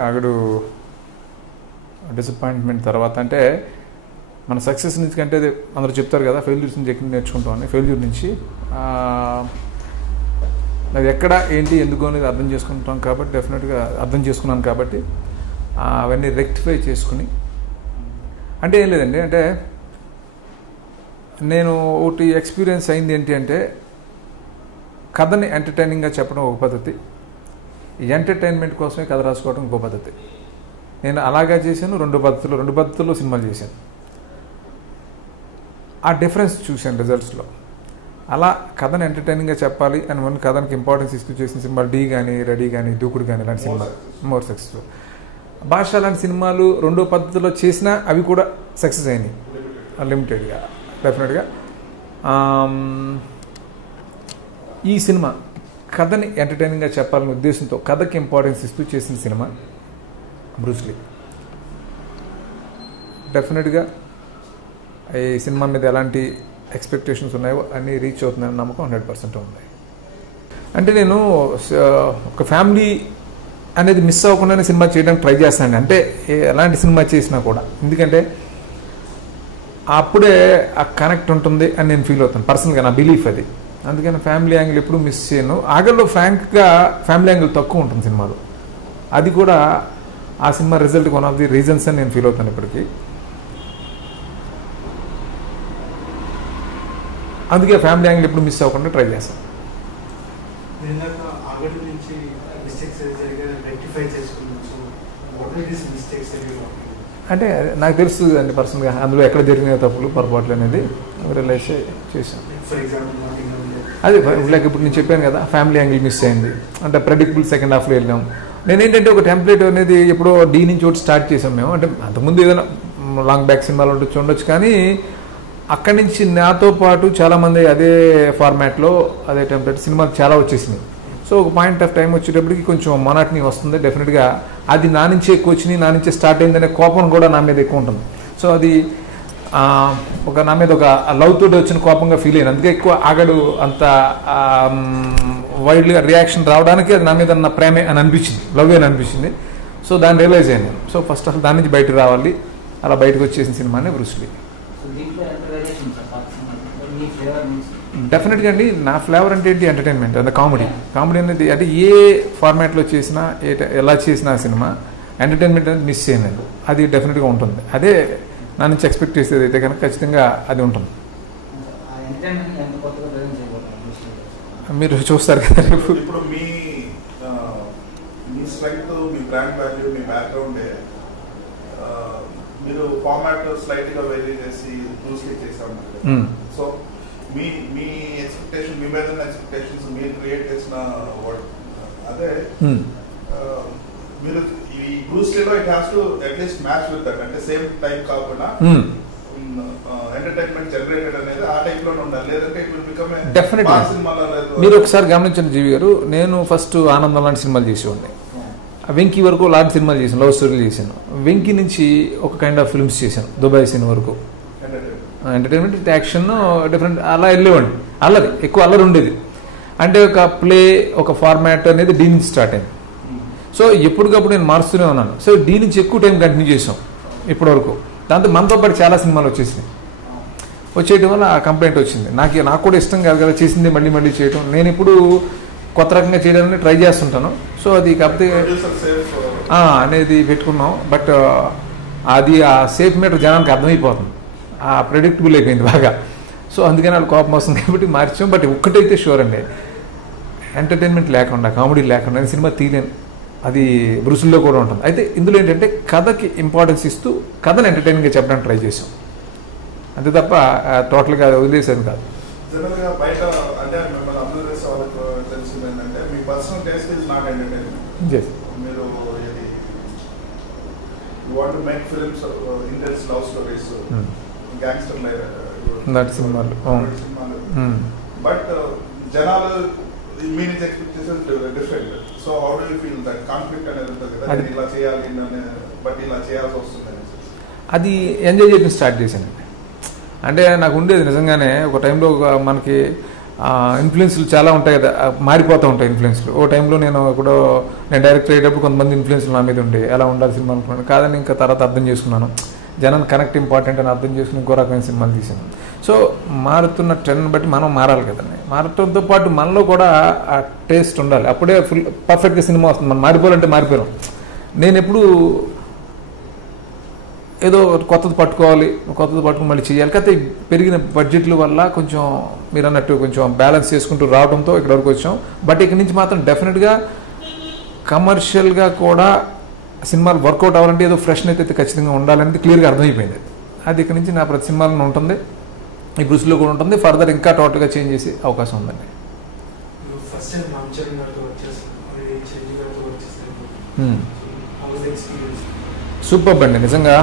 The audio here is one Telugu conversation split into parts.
ఆగడు డిసప్పాయింట్మెంట్ తర్వాత అంటే మన సక్సెస్ నుంచి కంటే అందరూ చెప్తారు కదా ఫెయిల్యూర్స్ నుంచి ఎక్కడ నేర్చుకుంటామని. ఫెయిల్యూర్ నుంచి అది ఎక్కడ ఏంటి ఎందుకు అనేది అర్థం చేసుకుంటాం కాబట్టి డెఫినెట్గా అర్థం చేసుకున్నాను కాబట్టి అవన్నీ రెక్టిఫై చేసుకుని అంటే ఏం లేదండి. అంటే నేను ఒకటి ఎక్స్పీరియన్స్ అయింది ఏంటి అంటే కథని ఎంటర్టైనింగ్గా చెప్పడం ఒక పద్ధతి, ఎంటర్టైన్మెంట్ కోసమే కథ రాసుకోవడం ఇంకో పద్ధతి. నేను అలాగా చేశాను, రెండు పద్ధతుల్లో సినిమాలు చేశాను. ఆ డిఫరెన్స్ చూశాను రిజల్ట్స్లో. అలా కథను ఎంటర్టైనింగ్గా చెప్పాలి అని మన కథనికి ఇంపార్టెన్స్ ఇస్తూ చేసిన సినిమాలు డీ కానీ, రెడీ కానీ, దూకుడు కానీ ఇలాంటి సినిమాలు మోర్ సక్సెస్ఫుల్. భాష లాంటి సినిమాలు రెండో పద్ధతిలో చేసినా అవి కూడా సక్సెస్ అయినాయి లిమిటెడ్గా డెఫినెట్గా. ఈ సినిమా కథని ఎంటర్టైనింగ్గా చెప్పాలనే ఉద్దేశంతో కథకి ఇంపార్టెన్స్ ఇస్తూ చేసిన సినిమా బ్రూస్ లీ. డెఫినెట్గా ఈ సినిమా మీద ఎలాంటి ఎక్స్పెక్టేషన్స్ ఉన్నాయో అన్నీ రీచ్ అవుతున్నాయని నమ్మకం 100% ఉంది. అంటే నేను ఒక ఫ్యామిలీ అనేది మిస్ అవ్వకుండానే సినిమా చేయడానికి ట్రై చేస్తానండి. అంటే ఎలాంటి సినిమా చేసినా కూడా, ఎందుకంటే అప్పుడే ఆ కనెక్ట్ ఉంటుంది అని నేను ఫీల్ అవుతాను పర్సనల్గా, నా బిలీఫ్ అది. అందుకని ఫ్యామిలీ యాంగిల్ ఎప్పుడు మిస్ చేయను. ఆగల్లో ఫ్రాంక్గా ఫ్యామిలీ యాంగిల్ తక్కువ ఉంటుంది సినిమాలో. అది కూడా ఆ cinema result one of the reasons అని నేను ఫీల్ అవుతాను ఇప్పటికీ. అందుకే ఫ్యామిలీ యాంగిల్ ఎప్పుడు మిస్ అవ్వకుండా ట్రై చేస్తాను. అంటే నాకు తెలుసు అండి పర్సనల్గా అందులో ఎక్కడ జరిగిన తప్పులు పొరపాట్లు అనేది రియలైజ్ చేశాను. అది లైక్ ఇప్పుడు నేను చెప్పాను కదా, ఫ్యామిలీ యాంగిల్ మిస్ అయింది అంటే ప్రెడిక్టబుల్ సెకండ్ హాఫ్లో వెళ్ళాం. నేనేంటంటే ఒక టెంప్లెట్ అనేది ఎప్పుడో డీ నుంచి ఒకటి స్టార్ట్ చేసాం మేము. అంటే అంతకుముందు ఏదైనా లాంగ్ బ్యాక్ సినిమాలు ఉండొచ్చు కానీ అక్కడి నుంచి నాతో పాటు చాలామంది అదే ఫార్మాట్లో అదే టెంప్లెట్ సినిమాలు చాలా వచ్చేసినాయి. సో ఒక పాయింట్ ఆఫ్ టైం వచ్చేటప్పటికి కొంచెం మొనాటనీ వస్తుంది డెఫినెట్గా. అది నా నుంచే ఎక్కువ వచ్చినాయి, నా నుంచే స్టార్ట్ అయిందనే కోపం కూడా నా మీద ఎక్కువ ఉంటుంది. సో అది ఒక నా మీద ఒక లవ్ తోటి వచ్చిన కోపంగా ఫీల్ అయ్యాను. అందుకే ఎక్కువ ఆగడు అంత వైడ్గా రియాక్షన్ రావడానికి అది నా మీద నా ప్రేమే అని అనిపించింది, లవ్ అని అనిపించింది. సో దాన్ని రియలైజ్ అయ్యాను. సో ఫస్ట్ అసలు దాని నుంచి బయటకు రావాలి, అలా బయటకు వచ్చేసిన సినిమానే బ్రూస్ లీ. డెఫినెట్గా అండి నా ఫ్లేవర్ అంటే ఏంటి, ఎంటర్టైన్మెంట్ అంటే కామెడీ అనేది. అంటే ఏ ఫార్మాట్లో చేసినా ఎలా చేసినా సినిమా ఎంటర్టైన్మెంట్ అనేది మిస్ చేయలేదు. అది డెఫినెట్గా ఉంటుంది. అదే నా నుంచి ఎక్స్పెక్ట్ చేసేది అయితే కనుక ఖచ్చితంగా అది ఉంటుంది. మీరు చూస్తారు కదా ఇప్పుడు మీ స్ట్రెంగ్త్, మీ బ్రాండ్ వాల్యూ, మీ బ్యాక్గ్రౌండే మీరు ఫార్మాట్ స్లైట్ గా వేరీ చేసి బ్రూస్లీ చేసాము. సో మీ ఎక్స్పెక్టేషన్, మీ మీద ఎక్స్పెక్టేషన్స్ మీరు క్రియేట్ చేసిన అదే మీరు ఈ బ్రూస్లీలో it has to at least match with that. అంటే సేమ్ టైప్ కాకుండా ఎంటర్టైన్మెంట్ జనరేటెడ్ అనేది ఆ టైప్ లో ఉండాలి, లేదంటే ఇట్ విల్ బికమ్ డెఫినెట్గా. మీరు ఒకసారి గమనించండి జీవి గారు, నేను ఫస్ట్ ఆనందం లాంటి సినిమాలు చేసేవాడిని. వెంకీ వరకు లాంటి సినిమాలు చేశాను, లవ్ స్టోరీలు చేశాను. వెంకీ నుంచి ఒక కైండ్ ఆఫ్ ఫిల్మ్స్ చేశాను, దుబాయ్ సీన్ వరకు ఎంటర్టైన్మెంట్, యాక్షన్, డిఫరెంట్ అలా వెళ్ళేవాడిని. అల్లరి ఎక్కువ అల్లరి ఉండేది. అంటే ఒక ప్లే, ఒక ఫార్మాట్ అనేది డీ నుంచి స్టార్ట్ అయింది. సో ఎప్పటికప్పుడు నేను మారుస్తూనే ఉన్నాను. సో డీ నుంచి ఎక్కువ టైం కంటిన్యూ చేసాం ఇప్పటి వరకు. దాంతో మనతో పాటు చాలా సినిమాలు వచ్చేసినాయి. వచ్చేయటం వల్ల ఆ కంప్లైంట్ వచ్చింది. నాకు కూడా ఇష్టం కాదు కదా చేసింది మళ్ళీ చేయటం. నేను ఇప్పుడు కొత్త రకంగా చేయడానికి ట్రై చేస్తుంటాను. సో అది కాకపోతే అనేది పెట్టుకున్నాం. బట్ అది ఆ సేఫ్ మీటర్ జనానికి అర్థమైపోతుంది, ఆ ప్రెడిక్టబుల్ అయిపోయింది బాగా. సో అందుకని వాళ్ళు కోపం వస్తుంది కాబట్టి మార్చాం. బట్ ఒక్కటైతే షూర్ అండి, ఎంటర్టైన్మెంట్ లేకుండా, కామెడీ లేకుండా సినిమా తీయలేను. అది బ్రూస్లీలో కూడా ఉంటుంది. అయితే ఇందులో ఏంటంటే కథకి ఇంపార్టెన్స్ ఇస్తూ కథను ఎంటర్టైనింగ్గా చెప్పడానికి ట్రై చేసాం, అంతే తప్ప టోటల్గా వదిలేసేది కాదు. జనరల్గా బయట అంటే మిమ్మల్ని అబ్జర్వ్ చేసే వాళ్ళకి తెలిసింది ఏంటంటే మీ personal taste is not entertainment. మీరు you want to make films, intense love stories, gangster సినిమాలు. బట్ జనాలు మీ నుంచి expectations different. So how do you feel that conflict అనేది ఉంటుంది కదా, ఇలా చేయాలి బట్ ఇలా చేయాల్సి వస్తుంది. అది ఎంజాయ్ చేయడం స్టార్ట్ చేశానండి. అంటే నాకు ఉండేది నిజంగానే ఒక టైంలో మనకి ఇన్ఫ్లుయెన్స్లు చాలా ఉంటాయి కదా, మారిపోతూ ఉంటాయి ఇన్ఫ్లుయెన్స్లు. ఓ టైంలో నేను డైరెక్టర్ అయ్యేటప్పుడు కొంతమంది ఇన్ఫ్లుయెన్స్లు నా మీద ఉండే, ఎలా ఉండాలి సినిమా అనుకున్నాను. కాదని ఇంకా తర్వాత అర్థం చేసుకున్నాను, జనాన్ని కనెక్ట్ ఇంపార్టెంట్ అని అర్థం చేసుకుని ఇంకో రకమైన సినిమాలు తీసాను. సో మారుతున్న ట్రెండ్ని బట్టి మనం మారాలి కదండి. మారటంతో పాటు మనలో కూడా ఆ టేస్ట్ ఉండాలి, అప్పుడే ఫుల్ పర్ఫెక్ట్గా సినిమా వస్తుంది. మనం మారిపోవాలంటే మారిపోయాం. నేను ఎప్పుడు ఏదో కొత్తది పట్టుకుని మళ్ళీ చేయాలి. కాకపోతే పెరిగిన బడ్జెట్ల వల్ల కొంచెం మీరు అన్నట్టు కొంచెం బ్యాలెన్స్ చేసుకుంటూ రావడంతో ఇక్కడ వరకు వచ్చాం. బట్ ఇక్కడి నుంచి మాత్రం డెఫినెట్గా కమర్షియల్గా కూడా సినిమాలు వర్కౌట్ అవ్వాలంటే ఏదో ఫ్రెష్నెస్ అయితే ఖచ్చితంగా ఉండాలనేది క్లియర్గా అర్థమైపోయింది. అది ఇక్కడ నుంచి నా ప్రతి సినిమాలో ఉంటుంది, ఈ బ్రూస్లో కూడా ఉంటుంది. ఫర్దర్ ఇంకా టోటల్గా చేంజ్ చేసే అవకాశం ఉందండి. సూపర్ అండి. నిజంగా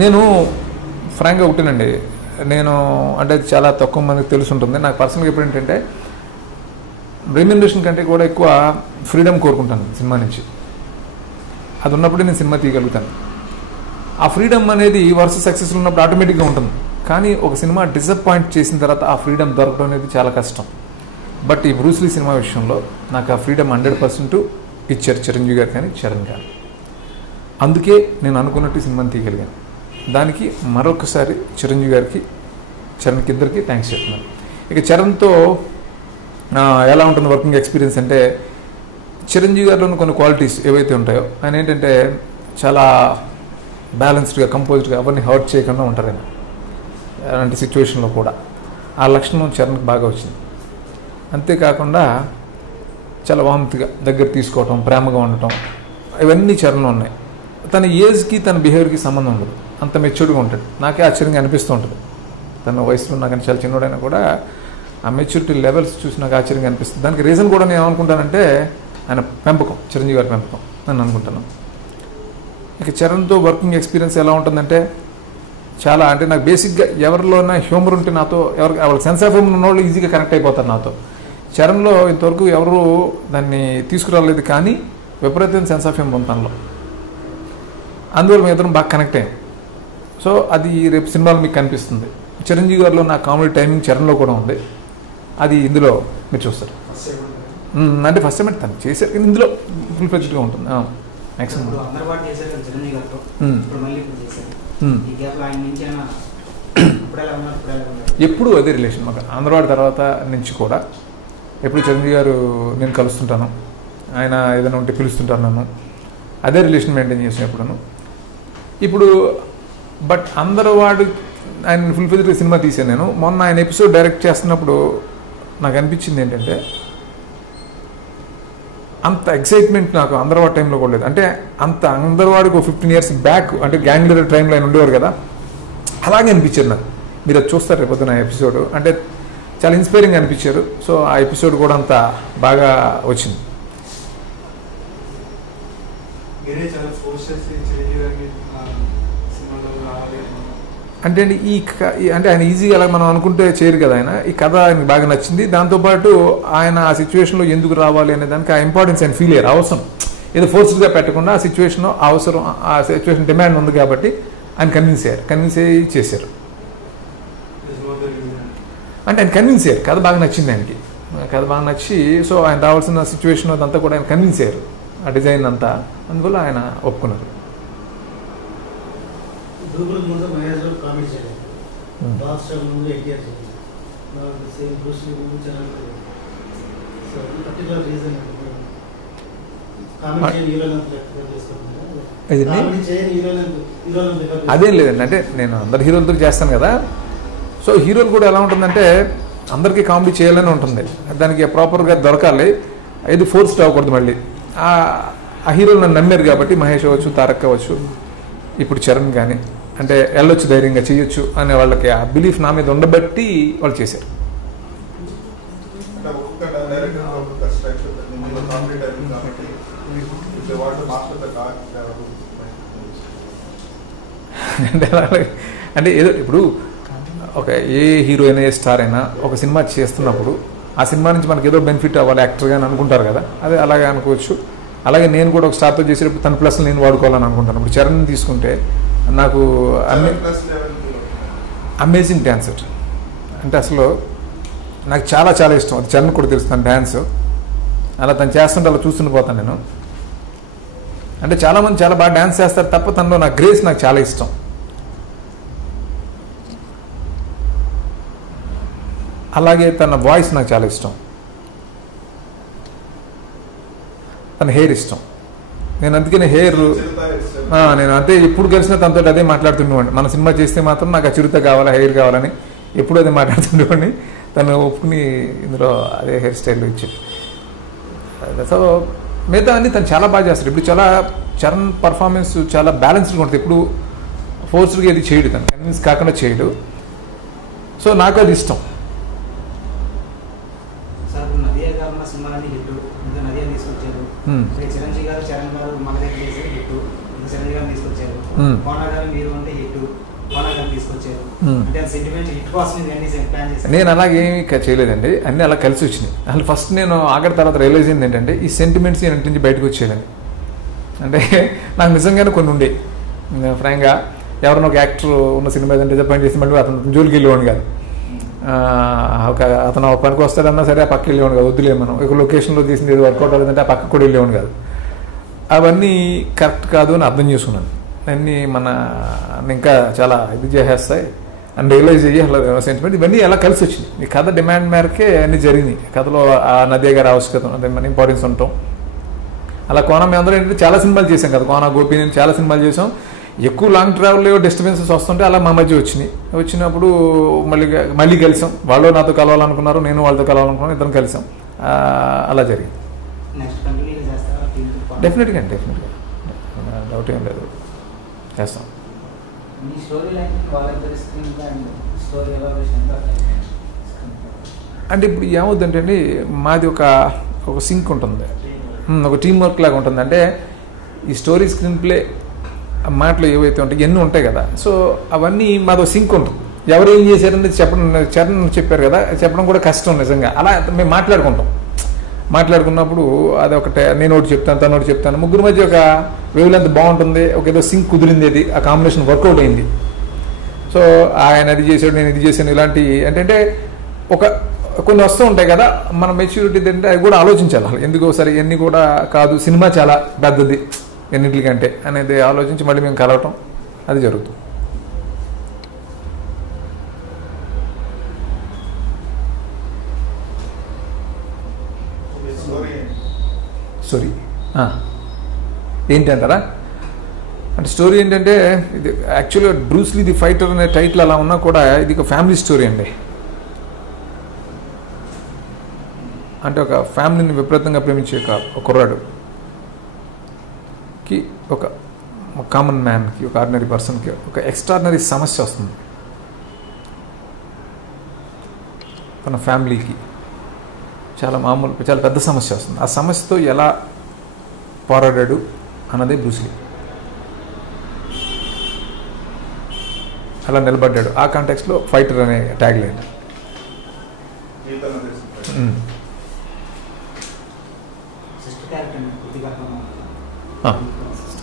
నేను ఫ్రాంక్గా ఒకటేనండి, నేను అంటే చాలా తక్కువ మందికి తెలుసుంటుంది. నాకు పర్సనల్గా ఎప్పుడు ఏంటంటే రెమ్యునరేషన్ కంటే కూడా ఎక్కువ ఫ్రీడమ్ కోరుకుంటాను సినిమా నుంచి. అది ఉన్నప్పుడే నేను సినిమా తీయగలుగుతాను. ఆ ఫ్రీడమ్ అనేది వరుస సక్సెస్ఫుల్ ఉన్నప్పుడు ఆటోమేటిక్గా ఉంటుంది. కానీ ఒక సినిమా డిసప్పాయింట్ చేసిన తర్వాత ఆ ఫ్రీడమ్ దొరకడం అనేది చాలా కష్టం. బట్ ఈ బ్రూస్ లీ సినిమా విషయంలో నాకు ఆ ఫ్రీడమ్ 100% ఇచ్చారు చిరంజీవి గారు కానీ చరణ్ గారు. అందుకే నేను అనుకున్నట్టు సినిమాని తీయగలిగాను. దానికి మరొకసారి చిరంజీవి గారికి చరణ్కి ఇద్దరికి థ్యాంక్స్ చెప్తున్నాను. ఇక చరణ్తో ఎలా ఉంటుంది వర్కింగ్ ఎక్స్పీరియన్స్ అంటే, చిరంజీవి గారిలోని కొన్ని క్వాలిటీస్ ఏవైతే ఉంటాయో, ఆయన ఏంటంటే చాలా బ్యాలెన్స్డ్గా, కంపోజ్డ్గా, ఎవరిని హర్ట్ చేయకుండా ఉంటారు ఆయన అలాంటి సిచ్యువేషన్లో కూడా. ఆ లక్షణం చరణ్కి బాగా వచ్చింది. అంతేకాకుండా చాలా వామ్తిగా దగ్గర తీసుకోవటం, ప్రేమగా ఉండటం, ఇవన్నీ చరణ్ ఉన్నాయి. తన ఏజ్కి తన బిహేవియర్కి సంబంధం ఉండదు, అంత మెచ్యూర్డ్గా ఉంటాడు. నాకే ఆశ్చర్యంగా అనిపిస్తూ ఉంటుంది. తన వయసులో నాకని చాలా చిన్నోడైనా కూడా ఆ మెచ్యూరిటీ లెవెల్స్ చూసి నాకు ఆశ్చర్యంగా అనిపిస్తుంది. దానికి రీజన్ కూడా నేను ఏమనుకుంటానంటే ఆయన పెంపకం, చిరంజీవి గారి పెంపకం అని అనుకుంటాను. ఇక చరణ్తో వర్కింగ్ ఎక్స్పీరియన్స్ ఎలా ఉంటుందంటే, చాలా అంటే నాకు బేసిక్గా ఎవరిలోనే హ్యూమర్ ఉంటే నాతో, వాళ్ళకి సెన్స్ ఆఫ్ హ్యూమర్ ఉన్న వాళ్ళు ఈజీగా కనెక్ట్ అయిపోతారు నాతో. చరణ్లో ఇంతవరకు ఎవరు దాన్ని తీసుకురాలేదు, కానీ విపరీతమైన సెన్స్ ఆఫ్ హ్యూమర్ ఉంది తనలో. అందువల్ల మేము ఇద్దరం బాగా కనెక్ట్ అయ్యాం. సో అది రేపు సినిమాలో మీకు కనిపిస్తుంది. చిరంజీవి గారిలో నా కామెడీ టైమింగ్ చరణ్లో కూడా ఉంది, అది ఇందులో మీరు చూస్తారు. అంటే ఫస్ట్ టైం తను చేశారు, కానీ ఇందులో ఫుల్ ఫ్లెడ్జ్డ్గా ఉంటుంది. మ్యాక్సిమం ఎప్పుడు అదే రిలేషన్ మాకు. ఆంధ్రవాడి తర్వాత నుంచి కూడా ఎప్పుడు చిరంజీవి గారు నేను కలుస్తుంటాను, ఆయన ఏదైనా ఉంటే పిలుస్తుంటాను నన్ను, అదే రిలేషన్ మెయింటైన్ చేసాను ఎప్పుడూ. ఇప్పుడు బట్ అందరవాడు ఆయన ఫుల్ ఫ్లెడ్జ్డ్గా సినిమా తీసాను నేను. మొన్న ఆయన ఎపిసోడ్ డైరెక్ట్ చేస్తున్నప్పుడు నాకు అనిపించింది ఏంటంటే, అంత ఎక్సైట్మెంట్ నాకు అందరవాడి టైంలో కూడా లేదు. అంటే అంత అందరవాడికి 15 years బ్యాక్, అంటే గ్యాంగ్ లీడర్ టైంలో ఆయన ఉండేవారు కదా, అలాగే అనిపించారు నాకు. మీరు అది చూస్తారు రేపొద్దు నా ఎపిసోడ్, అంటే చాలా ఇన్స్పైరింగ్ అనిపించారు. సో ఆ ఎపిసోడ్ కూడా అంత బాగా వచ్చింది. అంటే అండి అంటే ఆయన ఈజీగా అలా మనం అనుకుంటే చేయరు కదా ఆయన. ఈ కథ ఆయనకు బాగా నచ్చింది. దాంతోపాటు ఆయన ఆ సిచ్యువేషన్లో ఎందుకు రావాలి అనే దానికి ఆ ఇంపార్టెన్స్ ఆయన ఫీల్ అయ్యారు. అవసరం ఏదో ఫోర్స్గా పెట్టకుండా ఆ సిచ్యువేషన్ అవసరం, ఆ సిచ్యువేషన్ డిమాండ్ ఉంది కాబట్టి ఆయన కన్విన్స్ అయ్యి చేశారు. అంటే ఆయన కన్విన్స్ అయ్యారు, కథ బాగా నచ్చింది ఆయనకి, కథ బాగా నచ్చి సో ఆయన రావాల్సిన సిచ్యువేషన్ అదంతా కూడా ఆయన కన్విన్స్ అయ్యారు, ఆ డిజైన్ అంతా. అందువల్ల ఆయన ఒప్పుకున్నారు. అదేం లేదండి, అంటే నేను అందరు హీరోలతో చేస్తాను కదా. సో హీరోలు కూడా ఎలా ఉంటుందంటే అందరికీ కామెడీ చేయాలని ఉంటుంది, దానికి ప్రాపర్గా దొరకాలి, ఇది ఫోర్స్ అవ్వకూడదు. మళ్ళీ ఆ హీరోలు నన్ను నమ్మారు కాబట్టి, మహేష్ అవ్వచ్చు, తారక్ అవ్వచ్చు, ఇప్పుడు చరణ్ కానీ, అంటే వెళ్ళొచ్చు ధైర్యంగా చేయొచ్చు అనే వాళ్ళకి ఆ బిలీఫ్ నా మీద ఉండబట్టి వాళ్ళు చేశారు. అంటే ఏదో ఇప్పుడు ఒక ఏ హీరో అయినా, ఏ స్టార్ అయినా ఒక సినిమా చేస్తున్నప్పుడు ఆ సినిమా నుంచి మనకి ఏదో బెనిఫిట్ అవ్వాలి యాక్టర్గా అని అనుకుంటారు కదా, అదే అలాగే అనుకోవచ్చు. అలాగే నేను కూడా ఒక స్టార్తో చేసేటప్పుడు తన ప్లస్ నేను వాడుకోవాలని అనుకుంటాను. ఇప్పుడు చరణ్ తీసుకుంటే నాకు అమేజింగ్ డాన్సర్, అంటే అసలు నాకు చాలా చాలా ఇష్టం. అది చరణ్ కూడా తెలుస్తాను డ్యాన్స్. అలా తను చేస్తుంటే అలా చూస్తూనే పోతాను నేను. అంటే చాలామంది చాలా బాగా డ్యాన్స్ చేస్తారు తప్ప తనలో నా గ్రేస్ నాకు చాలా ఇష్టం. అలాగే తన వాయిస్ నాకు చాలా ఇష్టం. తన హెయిర్ ఇష్టం. నేను అందుకనే హెయిర్ నేను అంతే ఎప్పుడు కలిసినా తనతో అదే మాట్లాడుతుండేవాడిని. మన సినిమా చేస్తే మాత్రం నాకు ఆ చిరుత కావాలా, హెయిర్ కావాలని ఎప్పుడు అదే మాట్లాడుతుండేవాడిని. తను ఒప్పుకుని ఇందులో అదే హెయిర్ స్టైల్లో ఇచ్చింది. సో మిగతా అన్ని తను చాలా బాగా చేస్తాడు. ఇప్పుడు చాలా చరణ్ పర్ఫార్మెన్స్ చాలా బ్యాలెన్స్డ్గా ఉంటుంది. ఇప్పుడు ఫోర్స్డ్గా ఏది చేయడు, తను కన్విన్స్ కాకుండా చేయడు. సో నాకు అది ఇష్టం. చిరంజీవి గారు చరణ్ గారు మగధీర చేశారు హిట్, చిరంజీవి గారిని తీసుకొచ్చారు. కోనా గారు మీరు అంటే హిట్, కోనా గారిని తీసుకొచ్చారు. అంటే సెంటిమెంట్ హిట్ కోసం ప్లాన్ చేశారు. నేను అలాగేమీ చేయలేదండి, అన్నీ అలా కలిసి వచ్చినాయి. అసలు ఫస్ట్ నేను ఆగడ తర్వాత రియలైజ్ అయింది ఏంటంటే ఈ సెంటిమెంట్స్ ఇంటి నుంచి బయటకు వచ్చేయాలని. అంటే నాకు నిజంగానే కొన్ని ఉండే ఫ్రాంక్గా ఎవరైనా ఒక యాక్టర్ ఉన్న సినిమా ఏదైనా డిసప్పాయింట్ చేసి మళ్ళీ అతను జోలికి వెళ్ళేవాడు కాదు. అతను పనికి వస్తాడన్నా సరే ఆ పక్కకి వెళ్ళేవాడు కాదు, వద్దులే మనం ఒక లొకేషన్లో తీసింది ఏదో వర్కౌట్ అవుతుందంటే ఆ పక్కకు కూడా వెళ్ళేవాడు కాదు. అవన్నీ కరెక్ట్ కాదు అని అర్థం చేసుకున్నాను. అన్నీ మన ఇంకా చాలా ఇది చేసేస్తాయి అని రియలైజ్ అయ్యి అలా సెంటిమెంట్ ఇవన్నీ ఎలా కలిసి వచ్చినాయి. ఈ కథ డిమాండ్ మేరకే అన్నీ జరిగినాయి. కథలో ఆ నదియా గారి ఆవశ్యకత అదే మన ఇంపార్టెన్స్ ఉంటాం. అలా కోన మేము అందరూ ఏంటంటే చాలా సినిమాలు చేసాం కదా, కోన గోపి నేను చాలా సినిమాలు చేసాం. ఎక్కువ లాంగ్ ట్రావెల్లో డిస్టర్బెన్సెస్ వస్తుంటే అలా మా మధ్య వచ్చినప్పుడు మళ్ళీ కలిసాం. వాళ్ళు నాతో కలవాలనుకున్నారు, నేను వాళ్ళతో కలవాలనుకున్నాను, ఇద్దరం కలిసాం. అలా జరిగింది. డెఫినెట్గా డౌట్ ఏం లేదు, చేస్తాం. అంటే ఇప్పుడు ఏమవుతుందంటే అండి మాది ఒక సింక్ ఉంటుంది, ఒక టీం వర్క్ లాగా ఉంటుంది. అంటే ఈ స్టోరీ స్క్రీన్ ప్లే మాటలు ఏవైతే ఉంటాయి ఎన్ని ఉంటాయి కదా, సో అవన్నీ మాది సింక్ ఉంటుంది. ఎవరు ఏం చేశారనేది చెప్పడం, చరణ్ చెప్పారు కదా, చెప్పడం కూడా కష్టం నిజంగా. అలా మేము మాట్లాడుకున్నప్పుడు అది ఒకటే, నేను ఒకటి చెప్తాను, తను ఒకటి చెప్తాను, ముగ్గురు మధ్య ఒక వేవ్ లెంత్ బాగుంటుంది, ఒక ఏదో సింక్ కుదిరింది, అది ఆ కాంబినేషన్ వర్కౌట్ అయింది. సో ఆయన అది చేశాడు, నేను ఇది చేశాను, ఇలాంటి అంటే ఒక కొన్ని వస్తూ ఉంటాయి కదా, మన మెచ్యూరిటీ అంటే అది కూడా ఆలోచించాలి. అసలు ఎందుకు సరే ఇవన్నీ కూడా కాదు, సినిమా చాలా పెద్దది ఎన్నింటికంటే అనేది ఆలోచించి మళ్ళీ మేము కలవటం అది జరుగుతుంది. స్టోరీ ఏంటంటారా? అంటే స్టోరీ ఏంటంటే ఇది యాక్చువల్గా బ్రూస్ లీ ది ఫైటర్ అనే టైటిల్ అలా ఉన్నా కూడా ఇది ఒక ఫ్యామిలీ స్టోరీ అండి. అంటే ఒక ఫ్యామిలీని విపరీతంగా ప్రేమించే ఒక కుర్రాడుకి, ఒక కామన్ మ్యాన్కి, ఒక ఆర్డినరీ పర్సన్కి ఒక ఎక్స్ట్రాడినరీ సమస్య వస్తుంది. తన ఫ్యామిలీకి చాలా పెద్ద సమస్య వస్తుంది. ఆ సమస్యతో ఎలా పోరాడాడు అన్నదే బ్రూస్ లీ. అలా నిలబడ్డాడు. ఆ కాంటెక్స్లో ఫైటర్ అనే ట్యాగ్ లైన్.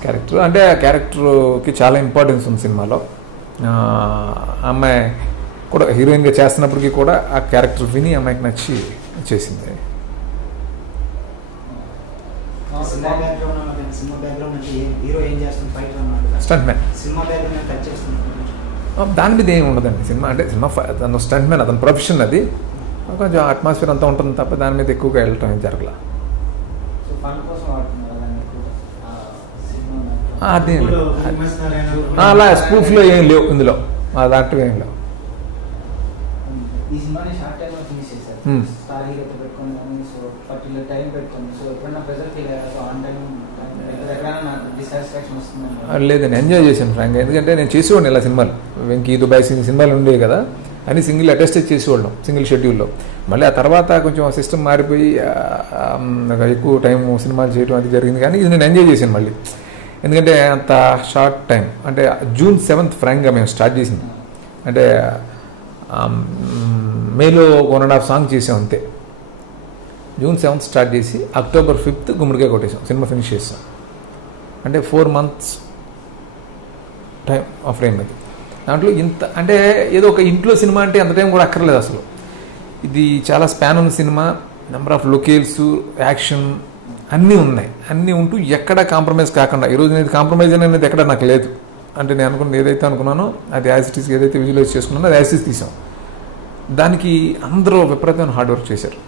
క్యారెక్టర్ అంటే ఆ క్యారెక్టర్కి చాలా ఇంపార్టెన్స్ ఉంది సినిమాలో. అమ్మాయి కూడా హీరోయిన్గా చేస్తున్నప్పటికీ కూడా ఆ క్యారెక్టర్ విని అమ్మాయికి నచ్చి చేసింది. Stunt man. దాని మీద ఏమి ఉండదండి. సినిమా అంటే తను స్టంట్ మ్యాన్, అతని ప్రొఫెషన్ అది. కొంచెం అట్మాస్ఫియర్ అంతా ఉంటుంది తప్ప దాని మీద ఎక్కువగా వెళ్ళటం ఏం జరగల. అదేం లేదు, అలా స్పూఫ్లో ఏం లేవు ఇందులో, అలాంటివి ఏం లేవు. లేదండి, ఎంజాయ్ చేశాను ఫ్రాంక్గా. ఎందుకంటే నేను చేసేవాడిని ఇలా సినిమాలు, వెంకీ, దుబాయ్ సినిమాలు ఉండేవి కదా, అని సింగిల్ అటెస్టేజ్ చేసేవాళ్ళం సింగిల్ షెడ్యూల్లో. మళ్ళీ ఆ తర్వాత కొంచెం సిస్టమ్ మారిపోయి ఎక్కువ టైం సినిమాలు చేయడం అది జరిగింది. కానీ ఇది నేను ఎంజాయ్ చేశాను మళ్ళీ, ఎందుకంటే అంత షార్ట్ టైం. అంటే June 7th ఫ్రాంక్గా మేము స్టార్ట్ చేసింది. అంటే మేలో 1.5 సాంగ్ చేసాం అంతే. June 7th స్టార్ట్ చేసి October 5th గుమ్మడికాయ కొట్టేసాం, సినిమా ఫినిష్ చేసాం. అంటే 4 months టైం ఆఫ్ ఫ్రేమ్ అది. దాంట్లో ఇంత అంటే ఏదో ఒక ఇంట్లో సినిమా అంటే అంత టైం కూడా అక్కర్లేదు అసలు. ఇది చాలా స్పాన్ ఉన్న cinema, number of locales, action అన్నీ ఉన్నాయి. అన్నీ ఉంటూ ఎక్కడ కాంప్రమైజ్ కాకుండా, ఈరోజు నేను కాంప్రమైజ్ అనేది ఎక్కడ నాకు లేదు. అంటే నేను అనుకున్నది ఏదైతే అనుకున్నానో అది యాజ్ ఇట్ ఈస్, ఏదైతే విజువలైజ్ చేసుకున్నానో అది యాజ్ ఇట్ ఈస్ తీసాం. దానికి అందరూ విపరీతమైన హార్డ్ వర్క్ చేశారు.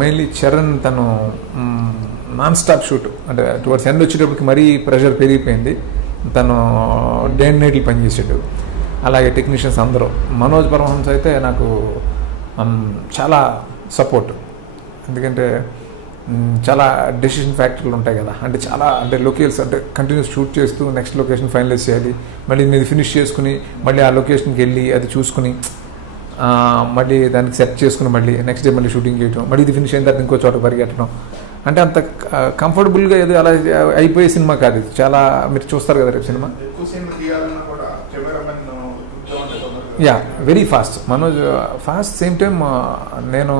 మెయిన్లీ చరణ్ తను నాన్ స్టాప్ షూట్, అంటే టువర్డ్స్ ఎండ్ వచ్చేటప్పటికి మరీ ప్రెషర్ పెరిగిపోయింది. తను డే అండ్ నైట్లు పనిచేసాడు. అలాగే టెక్నీషియన్స్ అందరూ. మనోజ్ పరమహంస అయితే నాకు చాలా సపోర్ట్. ఎందుకంటే చాలా డెసిషన్ ఫ్యాక్టర్లు ఉంటాయి కదా, అంటే లొకేషన్స్ అంటే కంటిన్యూస్ షూట్ చేస్తూ నెక్స్ట్ లొకేషన్ ఫైనలైజ్ చేయాలి, మళ్ళీ ఇది ఫినిష్ చేసుకుని మళ్ళీ ఆ లొకేషన్కి వెళ్ళి అది చూసుకుని మళ్ళీ దానికి సెట్ చేసుకుని మళ్ళీ నెక్స్ట్ డే మళ్ళీ షూటింగ్ చేయటం, మళ్ళీ ఇది ఫినిష్ అయిన తర్వాత ఇంకో చోట పరిగెట్టడం. అంటే అంత కంఫర్టబుల్గా ఏదో అలా అయిపోయే సినిమా కాదు ఇది. చాలా మీరు చూస్తారు కదా రేపు cinema. Yeah, very fast. Manoj fast, same time నేను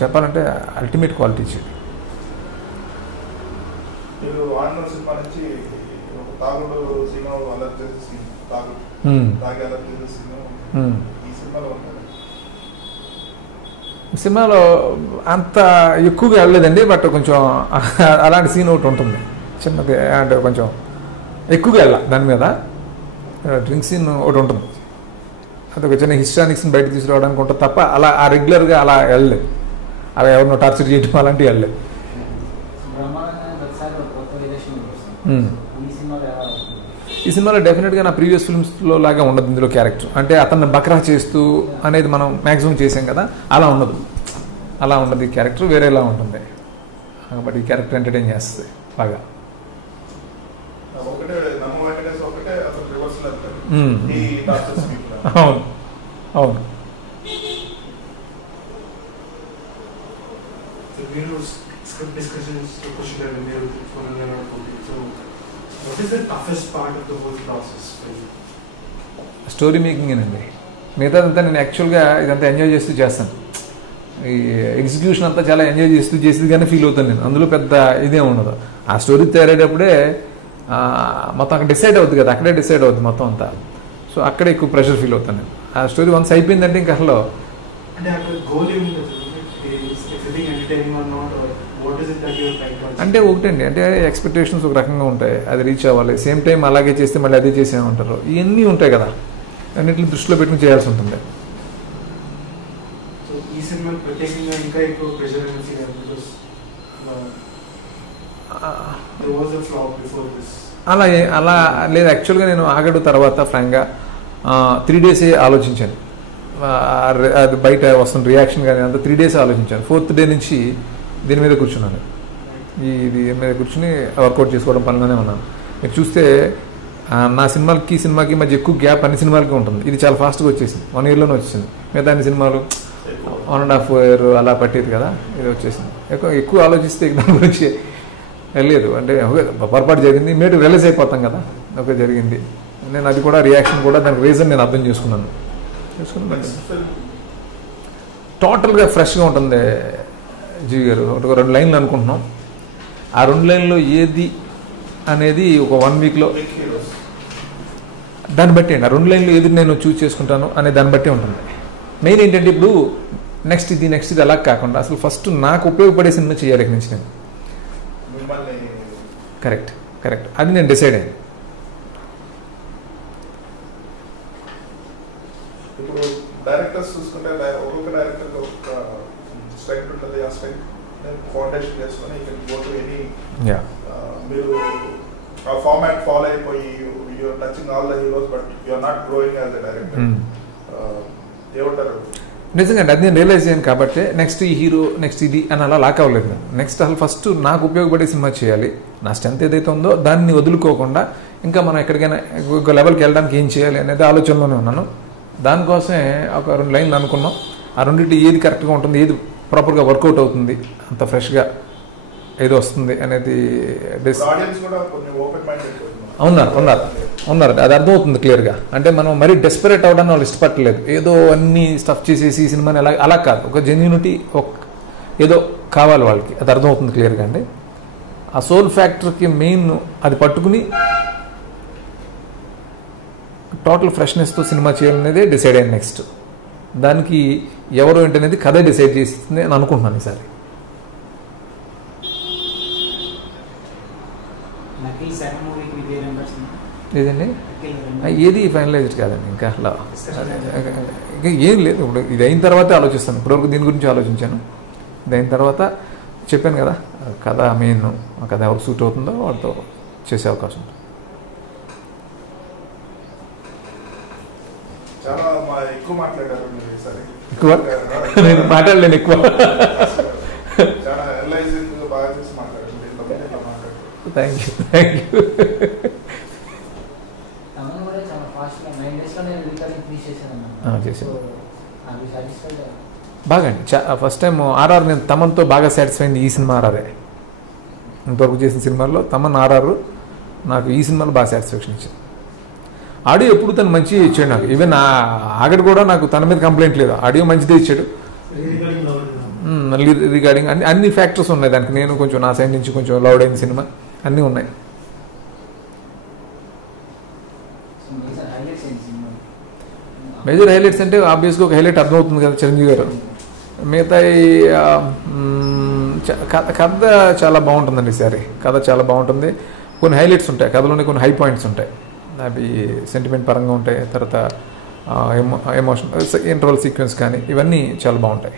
చెప్పాలంటే అల్టిమేట్ క్వాలిటీ ఇచ్చేది. సినిమాలో అంత ఎక్కువగా వెళ్ళలేదండి, బట్ కొంచెం అలాంటి సీన్ ఒకటి ఉంటుంది చిన్నది, అంటే కొంచెం ఎక్కువగా వెళ్ళా దాని మీద. డ్రింక్ సీన్ ఒకటి ఉంటుంది, అదొక చిన్న హిస్టానిక్స్ని బయట తీసుకురావడానికి ఉంటుంది తప్ప అలా ఆ రెగ్యులర్గా అలా వెళ్ళలేదు. అలా ఎవరినో టార్చర్ చేయడం అలాంటివి వెళ్ళలేదు. ఈ సినిమాలో డెఫినెట్గా నా ప్రీవియస్ ఫిల్మ్స్లో లాగా ఉండదు ఇందులో క్యారెక్టర్. అంటే అతన్ని బక్రా చేస్తూ అనేది మనం మ్యాక్సిమం చేసాం కదా, అలా ఉండదు ఈ క్యారెక్టర్, వేరేలా ఉంటుంది. బట్ ఈ క్యారెక్టర్ ఎంటర్టైన్ చేస్తుంది బాగా. అవును. స్టోరీ మేకింగ్ అండి. మిగతాదంతా నేను యాక్చువల్గా ఇదంతా ఎంజాయ్ చేస్తూ చేస్తాను. ఈ ఎగ్జిక్యూషన్ అంతా చాలా ఎంజాయ్ చేసేదిగానే ఫీల్ అవుతాను నేను. అందులో పెద్ద ఇదే ఉండదు. ఆ స్టోరీ తయారయ్యేటప్పుడే మొత్తం అక్కడ డిసైడ్ అవుతుంది కదా, అక్కడే డిసైడ్ అవుతుంది మొత్తం అంతా. సో అక్కడే ఎక్కువ ప్రెషర్ ఫీల్ అవుతాను నేను. ఆ స్టోరీ వన్స్ అయిపోయిందంటే ఇంకా అసలు అంటే ఒకటండి, అంటే ఎక్స్పెక్టేషన్స్ ఒక రకంగా ఉంటాయి, అది రీచ్ అవ్వాలి. సేమ్ టైం అలాగే చేస్తే మళ్ళీ అదే చేసేమంటారు, ఇవన్నీ ఉంటాయి కదా, అన్నింటిని దృష్టిలో పెట్టుకుని చేయాల్సి ఉంటుంది. అలా లేదు. యాక్చువల్గా నేను ఆగడు తర్వాత ఫ్రాంక్గా 3 days ఆలోచించాను. అది బయట వస్తున్న రియాక్షన్ కానీ అంతా 3 days ఆలోచించాను. 4th day నుంచి దీని మీద కూర్చున్నాను. దీని మీద కూర్చుని వర్కౌట్ చేసుకోవడం పనిలోనే ఉన్నాను. మీరు చూస్తే నా సినిమాకి మధ్య ఎక్కువ గ్యాప్ అన్ని సినిమాలకి ఉంటుంది. ఇది చాలా ఫాస్ట్గా వచ్చేసింది, 1 yearలోనే వచ్చేసింది. మిగతా అన్ని సినిమాలు 1.5 year అలా పట్టేది కదా, ఇది వచ్చేసింది. ఎక్కువ ఆలోచిస్తే దాని గురించి వెళ్ళలేదు. అంటే పొరపాటు జరిగింది, మేటు రిలీజ్ అయిపోతాం కదా, ఓకే జరిగింది. నేను అది కూడా రియాక్షన్ కూడా దానికి రీజన్ నేను అర్థం చేసుకున్నాను. టోటల్గా ఫ్రెష్గా ఉంటుంది జీవి గారు. ఒక 2 లైన్లు అనుకుంటున్నాం. ఆ 2 లైన్లో ఏది అనేది ఒక 1 weekలో దాన్ని బట్టి అండి. ఆ 2 లైన్లు ఏది నేను చూస్ చేసుకుంటాను అనే దాన్ని బట్టి ఉంటుంది. మెయిన్ ఏంటంటే ఇప్పుడు నెక్స్ట్ ఇది అలా కాకుండా అసలు ఫస్ట్ నాకు ఉపయోగపడే సినిమా చేయాలి ఇక్కడి నుంచి నేను. కరెక్ట్ అది నేను డిసైడ్ అయ్యాను. ఇప్పుడు డైరెక్టర్స్ చూసుకుంటే ఒక్కొక్క డైరెక్టర్ ఒక స్ట్రెంగ్త్ ఉంటుంది. ఆ స్ట్రెంగ్త్ ఫౌండేషన్ చేసుకొని మీరు ఆ ఫార్మాట్ ఫాలో అయిపోయి you're touching all the heroes but you're not growing as a director. ఏమంటారు? నిజంగా అది నేను రియలైజ్ అయ్యాను కాబట్టి నెక్స్ట్ ఈ హీరో నెక్స్ట్ ఇది అని అలా లాక్ అవ్వలేదు. నెక్స్ట్ అసలు ఫస్ట్ నాకు ఉపయోగపడే సినిమా చేయాలి. నా స్ట్రెంత్ ఏదైతే ఉందో దాన్ని వదులుకోకుండా ఇంకా మనం ఎక్కడికైనా ఒక లెవెల్కి వెళ్ళడానికి ఏం చేయాలి అనేది ఆలోచనలోనే ఉన్నాను. దానికోసమే ఒక 2 లైన్లు అనుకున్నాం. ఆ రెండింటి ఏది కరెక్ట్గా ఉంటుంది, ఏది ప్రాపర్గా వర్కౌట్ అవుతుంది, అంత ఫ్రెష్గా ఏదో వస్తుంది అనేది ఉన్నారు. అది అర్థమవుతుంది క్లియర్గా. అంటే మనం మరీ డెస్పరేట్ అవ్వడానికి వాళ్ళు ఇష్టపడలేదు. ఏదో అన్ని స్టఫ్ చేసేసి ఈ సినిమాని అలా కాదు, ఒక జెన్యూనిటీ ఏదో కావాలి వాళ్ళకి, అది అర్థమవుతుంది క్లియర్గా అండి. ఆ సోల్ ఫ్యాక్టర్కి మెయిన్ అది పట్టుకుని టోటల్ ఫ్రెష్నెస్తో సినిమా చేయాలనేది డిసైడ్ అయ్యింది నెక్స్ట్. దానికి ఎవరు ఏంటనేది కథ డిసైడ్ చేస్తుంది అని అనుకుంటున్నాను ఈసారి. లేదండి ఏది ఫైనలైజ్డ్ కాదండి ఇంకా అలా ఇంకా ఏం లేదు. ఇప్పుడు ఇది అయిన తర్వాతే ఆలోచిస్తాను. ఇప్పటివరకు దీని గురించి ఆలోచించాను. ఇది అయిన తర్వాత చెప్పాను కదా కథ మెయిన్, ఆ కథ ఎవరికి సూట్ అవుతుందో వాళ్ళతో చేసే అవకాశం ఉంటుంది. ఎక్కువ నేను మాట్లాడలేను ఎక్కువ. Thank you thank you. చేసాను బాగా అండి. ఫస్ట్ టైం ఆర్ఆర్ నేను తమన్తో బాగా సాటిస్ఫై అయింది ఈ సినిమా ఆర్ఆర్ఏ. ఇంతవరకు చేసిన సినిమాల్లో తమన్ ఆర్ఆర్ నాకు ఈ సినిమాలో బాగా సాటిస్ఫాక్షన్ ఇచ్చింది. ఆడియో ఎప్పుడు తను మంచిగా ఇచ్చాడు నాకు. ఈవెన్ ఆగడు కూడా నాకు తన మీద కంప్లైంట్ లేదు. ఆడియో మంచిదే ఇచ్చాడు. మళ్ళీ రికార్డింగ్ అన్ని ఫ్యాక్టర్స్ ఉన్నాయి దానికి. నేను కొంచెం నా సైడ్ నుంచి కొంచెం లౌడ్ అయిన సినిమా అన్నీ ఉన్నాయి. మేజర్ హైలైట్స్ అంటే ఆబ్వియస్గా ఒక హైలైట్ అర్థమవుతుంది కదా చిరంజీవి గారు. మిగతా కథ చాలా బాగుంటుందండి ఈసారి. కథ చాలా బాగుంటుంది. కొన్ని హైలైట్స్ ఉంటాయి కథలోనే, కొన్ని హై పాయింట్స్ ఉంటాయి. అవి సెంటిమెంట్ పరంగా ఉంటాయి. తర్వాత ఎమోషన్ ఇంటర్వల్ సీక్వెన్స్ కానీ ఇవన్నీ చాలా బాగుంటాయి.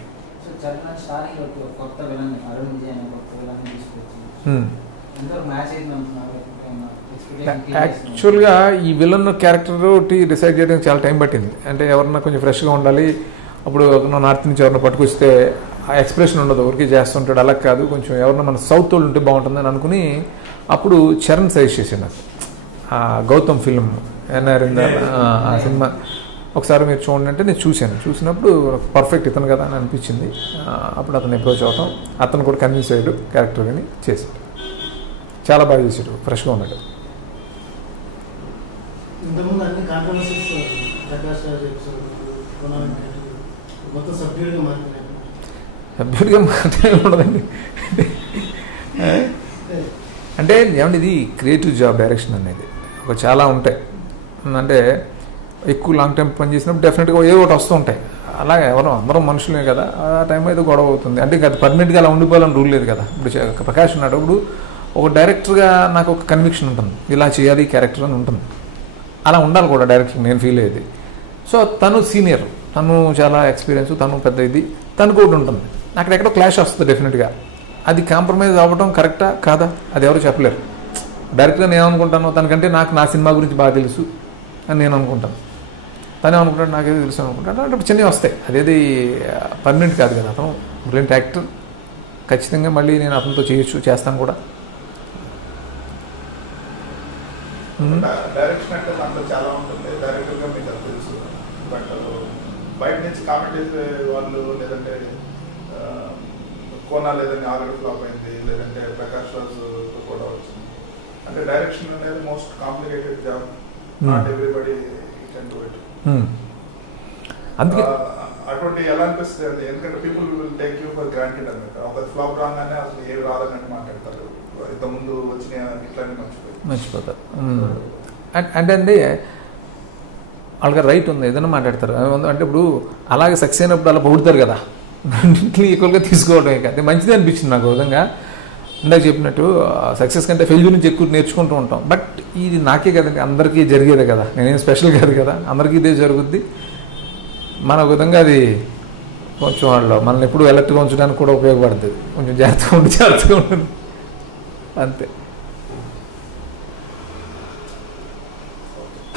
యాక్చువల్గా ఈ విలన్ క్యారెక్టర్ డిసైడ్ చేయడానికి చాలా టైం పట్టింది. అంటే ఎవరన్నా కొంచెం ఫ్రెష్గా ఉండాలి. అప్పుడు నార్త్ నుంచి ఎవరన్నా పట్టుకొస్తే ఆ ఎక్స్ప్రెషన్ ఉండదు, ఊరికి చేస్తుంటాడు. అలా కాదు, కొంచెం ఎవరన్నా మన సౌత్ వాళ్ళు ఉంటే బాగుంటుందని అనుకుని అప్పుడు చరణ్ సజెస్ట్ చేశాను నాకు ఆ గౌతమ్ ఫిల్మ్ ఎన్ఆర్ ఆ సినిమా ఒకసారి మీరు చూడండి అంటే నేను చూసినప్పుడు పర్ఫెక్ట్ ఇతను కదా అని అనిపించింది. అప్పుడు అతను అప్రోచ్ అవటం, అతను కూడా కన్విన్స్ అయ్యాడు, క్యారెక్టర్ అని చేశాడు. చాలా బాగా చేశాడు, ఫ్రెష్గా ఉన్నాడు. సబ్జెక్ట్గా మాత్రమే ఉండదండి. అంటే ఏమంటే ఇది క్రియేటివ్ జాబ్ డైరెక్షన్ అనేది ఒక చాలా ఉంటాయి. అంటే ఎక్కువ లాంగ్ టైం పని చేసినప్పుడు డెఫినెట్గా ఏ ఒకటి వస్తూ ఉంటాయి. అలాగే అందరం మనుషులే కదా, ఆ టైంలో అయితే గొడవ అవుతుంది. అంటే అది పర్మనెంట్గా అలా ఉండిపోవాలని రూల్ లేదు కదా. ఇప్పుడు ప్రకాష్ ఉన్నాడు, ఇప్పుడు ఒక డైరెక్టర్గా నాకు ఒక కన్విక్షన్ ఉంటుంది, ఇలా చేయాలి క్యారెక్టర్ అని ఉంటుంది. అలా ఉండాలి కూడా డైరెక్టర్, నేను ఫీల్ అయ్యేది. సో తను సీనియర్, తను చాలా ఎక్స్పీరియన్స్, తను పెద్ద ఇది, తనకు ఒకటి ఉంటుంది. అక్కడెక్కడో క్లాష్ వస్తుంది డెఫినెట్గా. అది కాంప్రమైజ్ అవ్వడం కరెక్టా కాదా అది ఎవరు చెప్పలేరు. డైరెక్ట్గా నేను ఏమనుకుంటాను, తనకంటే నాకు నా సినిమా గురించి బాగా తెలుసు అని నేను అనుకుంటాను. తనే అనుకుంటాడు నాకేదో తెలుసు అనుకుంటాడు. అంటే చిన్నవి వస్తాయి, అదేది పర్మనెంట్ కాదు కదా. అతను బ్రిలియంట్ యాక్టర్, ఖచ్చితంగా మళ్ళీ నేను అతనితో చేస్తాను కూడా. డైరెక్షన్ అంటే దాంట్లో చాలా ఉంటుంది. డైరెక్టర్గా మీకు అది తెలుసు. బట్ బయట నుంచి కామెంట్ చేసే వాళ్ళు, లేదంటే కోనా లేదని ఆల్రెడీ ఫ్లాప్ అయింది, లేదంటే ప్రకాష్ రాజ్ కూడా వచ్చింది. అంటే డైరెక్షన్ అనేది most complicated job. Not everybody can do it. అటువంటి ఎలా అనిపిస్తుంది అంటే, ఎందుకంటే people will take you for granted అన్నమాట. ఒక ఫ్లాప్ రాగానే అసలు ఏవి రాదన్నట్టు మాట్లాడతారు. ఇంతకుముందు వచ్చిన ఇట్లానే మర్చిపోతారు. అంటే వాళ్ళకి రైట్ ఉంది, ఏదైనా మాట్లాడతారు. అంటే ఇప్పుడు అలాగే సక్సెస్ అయినప్పుడు అలా పొగుడతారు కదా, రెండింటిని ఈక్వల్గా తీసుకోవడమే కాదు. మంచిది అనిపించింది నాకు విధంగా. ఇందాక చెప్పినట్టు సక్సెస్ కంటే ఫెయిల్యూర్ నుంచి ఎక్కువ నేర్చుకుంటూ ఉంటాం. బట్ ఇది నాకే కదండి, అందరికీ జరిగేదే కదా, నేనేం స్పెషల్ కాదు కదా, అందరికీ ఇదే జరుగుద్ది. మన విధంగా అది కొంచెం వాళ్ళు మనల్ని ఎప్పుడు అలర్ట్గా ఉంచడానికి కూడా ఉపయోగపడుతుంది. కొంచెం జాగ్రత్తగా ఉంటుంది అంతే.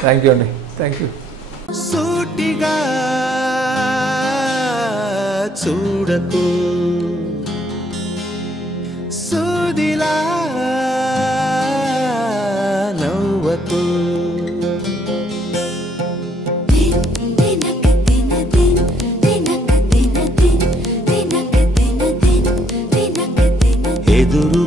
థ్యాంక్ యూ అండి, థ్యాంక్ యూ. సూటిగా చూడకు, సూదిలా నవ్వకు. ఎదురు